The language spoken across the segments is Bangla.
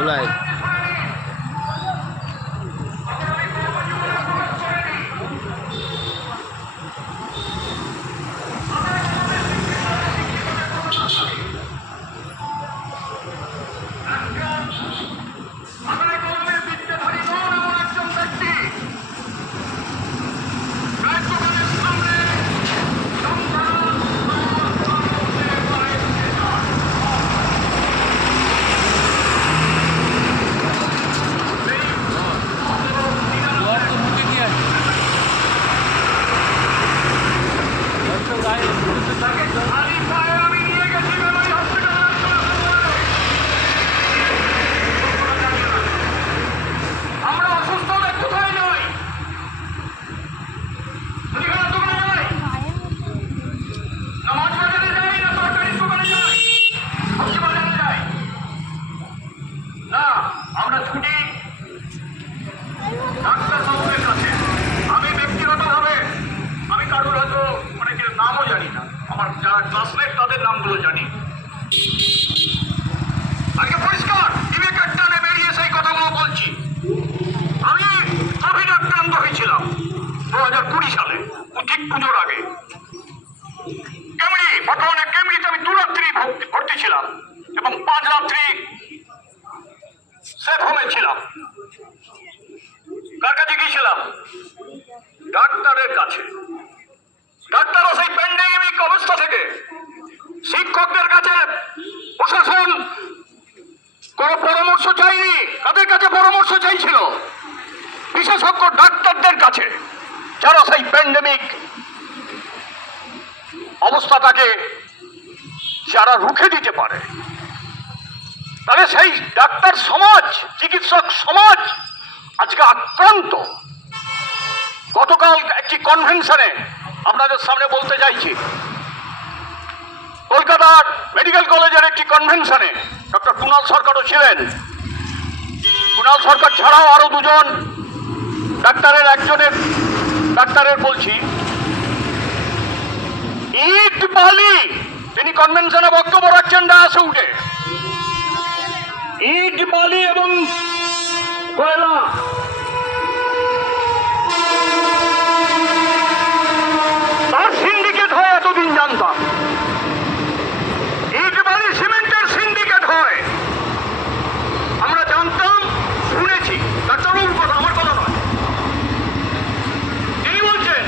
ধুলায়। যারা ক্লাসমেট তাদের নামগুলো জানি। আজকে পরিষ্কার বিবেকের টানে বেরিয়ে সেই কথাগুলো বলছি। আমি কোভিড আক্রান্ত হয়েছিলাম 2020 সালে, ঠিক পুজোর আগে। কেমরি, বর্তমানে কেমরিতে আমি 2 রাত্রি ভর্তি ছিলাম এবং 5 রাত্রি সেফ হোমে ছিলাম। কার কাছে গিয়েছিলাম? ডাক্তারের কাছে। ডাক্তারও সেই প্যান্ডেমিক অবস্থা থেকে শিক্ষকদের কাছে প্রশাসন কোনো পরামর্শ চাইনি, তাদের কাছে পরামর্শ চাইছিল বিশেষজ্ঞ ডাক্তারদের কাছে, যারা সেই প্যান্ডেমিক অবস্থাটাকে যারা রুখে দিতে পারে। তাহলে সেই ডাক্তার সমাজ, চিকিৎসক সমাজ আজকে আক্রান্ত। গতকাল একটি কনভেনশনে আপনাদের সামনে বলতে চাইছি, কলকাতার মেডিকেল কলেজের একটি কনভেনশনে ডক্টর কুণাল সরকারও ছিলেন। কুণাল সরকার ছাড়াও আরো 2 জন ডাক্তারের, একজনের ডাক্তারের বলছি ইট বালি, তিনি কনভেনশনে বক্তব্য রাখছেন ডায়াসে উঠে। ইট বালি এবং কয়লা তার সিন্ডিকেট হয়, এতদিন জানতাম। ইট বালি সিমেন্টের সিন্ডিকেট হয় আমরা জানতাম, শুনেছি। ডাক্তারবাবুর কথা, আমার কথা নয়। তিনি বলছেন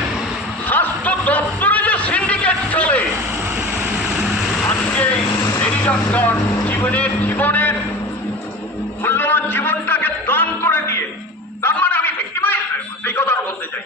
স্বাস্থ্য দপ্তরে যে সিন্ডিকেট চলে, আজকে এই ডাক্তার জীবনের মূল্যবান জীবনটাকে দান করে দিয়ে, তার মানে আমি ভিক্টিমাইজ হয়ে সেই কথা বলতে চাই।